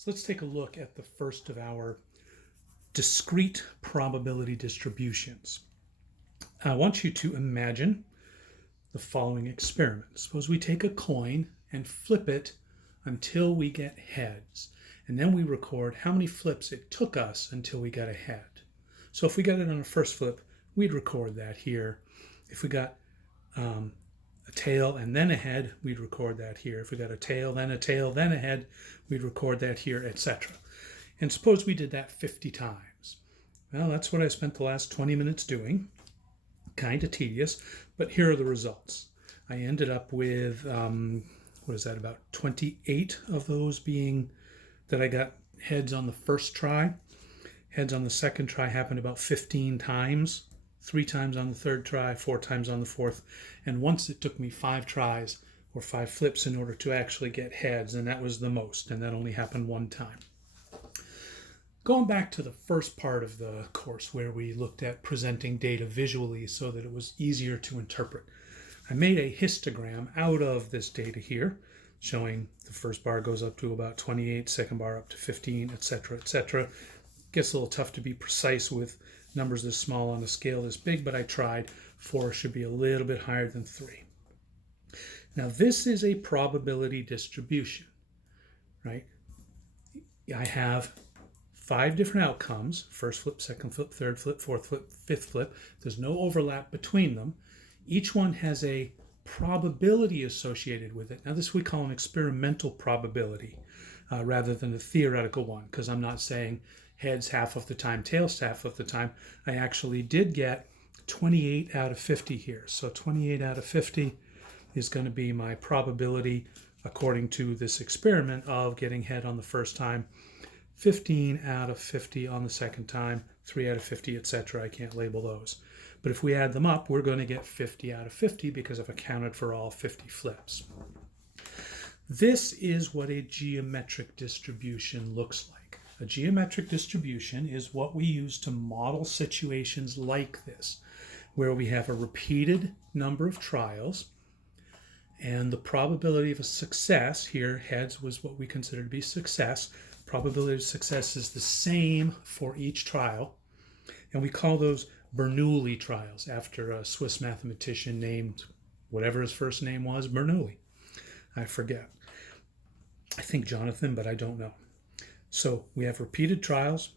So let's take a look at the first of our discrete probability distributions. I want you to imagine the following experiment. Suppose we take a coin and flip it until we get heads, and then we record how many flips it took us until we got a head. So if we got it on the first flip, we'd record that here. If we got a tail and then a head, we'd record that here. If we got a tail, then a head, we'd record that here, etc. And suppose we did that 50 times. Well, that's what I spent the last 20 minutes doing. Kind of tedious, but here are the results. I ended up with, about 28 of those being that I got heads on the first try. Heads on the second try happened about 15 times, 3 times on the third try, 4 times on the fourth, and once it took me 5 tries or 5 flips in order to actually get heads, and that was the most, and that only happened 1 time. Going back to the first part of the course where we looked at presenting data visually so that it was easier to interpret, I made a histogram out of this data here, showing the first bar goes up to about 28, second bar up to 15, etc., etc. Gets a little tough to be precise with numbers this small on a scale this big, but I tried. 4 should be a little bit higher than 3. Now this is a probability distribution, right? I have 5 different outcomes: first flip, second flip, third flip, fourth flip, fifth flip. There's no overlap between them. Each one has a probability associated with it. Now this we call an experimental probability rather than a theoretical one, because I'm not saying heads half of the time, tails half of the time. I actually did get 28 out of 50 here. So 28 out of 50 is going to be my probability according to this experiment of getting head on the first time. 15 out of 50 on the second time, 3 out of 50, etc. I can't label those. But if we add them up, we're going to get 50 out of 50 because I've accounted for all 50 flips. This is what a geometric distribution looks like. A geometric distribution is what we use to model situations like this, where we have a repeated number of trials, and the probability of a success, here heads was what we consider to be success, probability of success is the same for each trial, and we call those Bernoulli trials after a Swiss mathematician named whatever his first name was, Bernoulli. I forget. I think Jonathan, but I don't know. So we have repeated trials,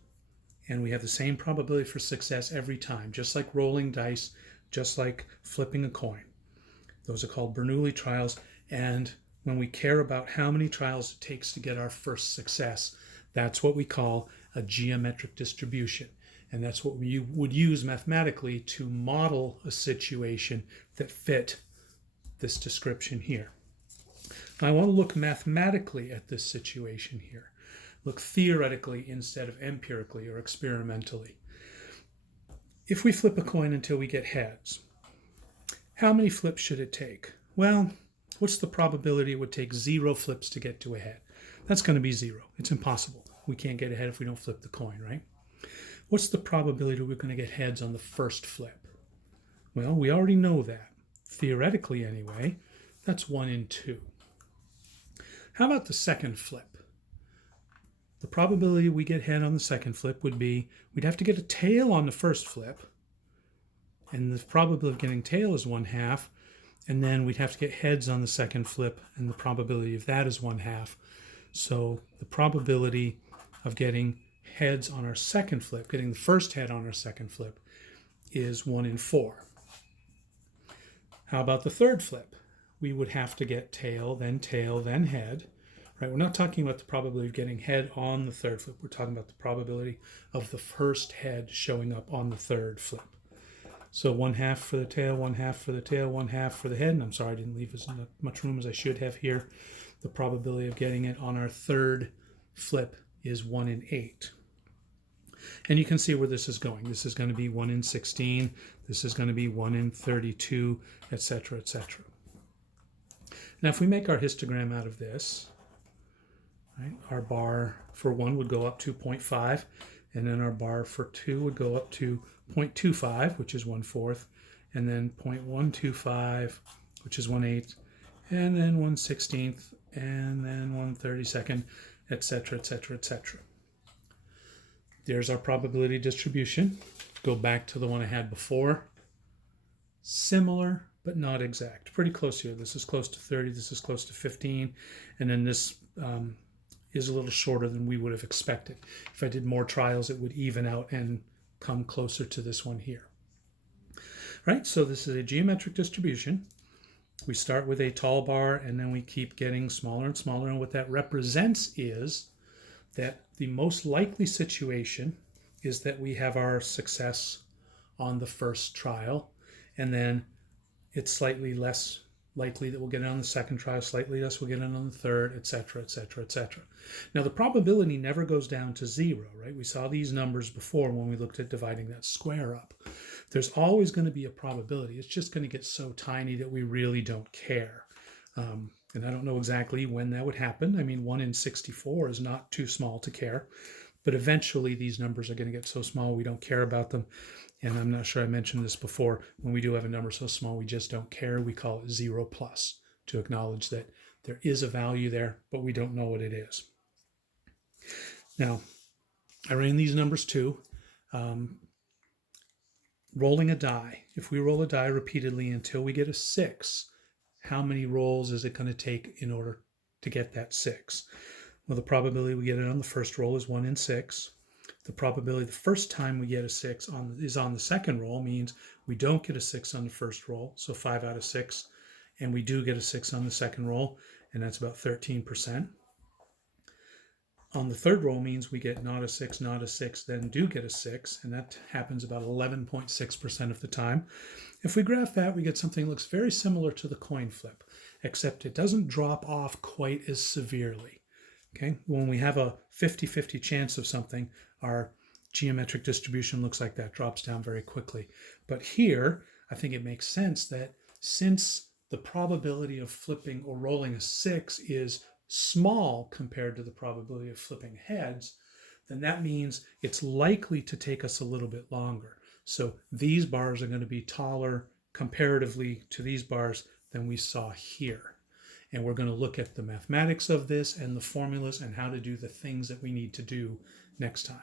and we have the same probability for success every time, just like rolling dice, just like flipping a coin. Those are called Bernoulli trials, and when we care about how many trials it takes to get our first success, that's what we call a geometric distribution. And that's what we would use mathematically to model a situation that fit this description here. Now I want to look mathematically at this situation here. Look theoretically instead of empirically or experimentally. If we flip a coin until we get heads, how many flips should it take? Well, what's the probability it would take 0 flips to get to a head? That's going to be 0. It's impossible. We can't get ahead if we don't flip the coin, right? What's the probability we're going to get heads on the first flip? Well, we already know that. Theoretically, anyway, that's 1 in 2. How about the second flip? The probability we get head on the second flip would be, we'd have to get a tail on the first flip, and the probability of getting tail is 1/2, and then we'd have to get heads on the second flip, and the probability of that is 1/2. So the probability of getting heads on our second flip, getting the first head on our second flip, is 1 in 4. How about the third flip? We would have to get tail, then head. Right? We're not talking about the probability of getting head on the third flip. We're talking about the probability of the first head showing up on the third flip. So 1/2 for the tail, 1/2 for the tail, 1/2 for the head. And I'm sorry I didn't leave as much room as I should have here. The probability of getting it on our third flip is 1 in 8. And you can see where this is going. This is going to be 1 in 16. This is going to be 1 in 32, etc., etc. Now, if we make our histogram out of this, right, our bar for 1 would go up to 0.5, and then our bar for 2 would go up to 0.25, which is 1/4, and then 0.125, which is 1/8, and then 1/16, and then 1/32, etc., etc., etc. There's our probability distribution. Go back to the one I had before. Similar, but not exact. Pretty close here. This is close to 30. This is close to 15. And then this is a little shorter than we would have expected. If I did more trials, it would even out and come closer to this one here. Right, so this is a geometric distribution. We start with a tall bar, and then we keep getting smaller and smaller. And what that represents is that the most likely situation is that we have our success on the first trial, and then it's slightly less likely that we'll get it on the second trial, slightly less we'll get it on the third, etc., etc., etc. Now, the probability never goes down to 0, right? We saw these numbers before when we looked at dividing that square up. There's always going to be a probability. It's just going to get so tiny that we really don't care. And I don't know exactly when that would happen. I mean, 1 in 64 is not too small to care. But eventually, these numbers are going to get so small we don't care about them. And I'm not sure I mentioned this before. When we do have a number so small we just don't care, we call it 0 plus to acknowledge that there is a value there, but we don't know what it is. Now, I ran these numbers too. Rolling a die. If we roll a die repeatedly until we get a 6, how many rolls is it going to take in order to get that 6? Well, the probability we get it on the first roll is 1 in 6. The probability the first time we get a 6 is on the second roll, means we don't get a 6 on the first roll, so 5 out of 6, and we do get a 6 on the second roll, and that's about 13%. On the third roll means we get not a 6, then do get a 6, and that happens about 11.6% of the time. If we graph that, we get something that looks very similar to the coin flip, except it doesn't drop off quite as severely. Okay, when we have a 50-50 chance of something, our geometric distribution looks like that, drops down very quickly. But here, I think it makes sense that since the probability of flipping or rolling a 6 is small compared to the probability of flipping heads, then that means it's likely to take us a little bit longer. So these bars are going to be taller comparatively to these bars than we saw here. And we're going to look at the mathematics of this and the formulas and how to do the things that we need to do next time.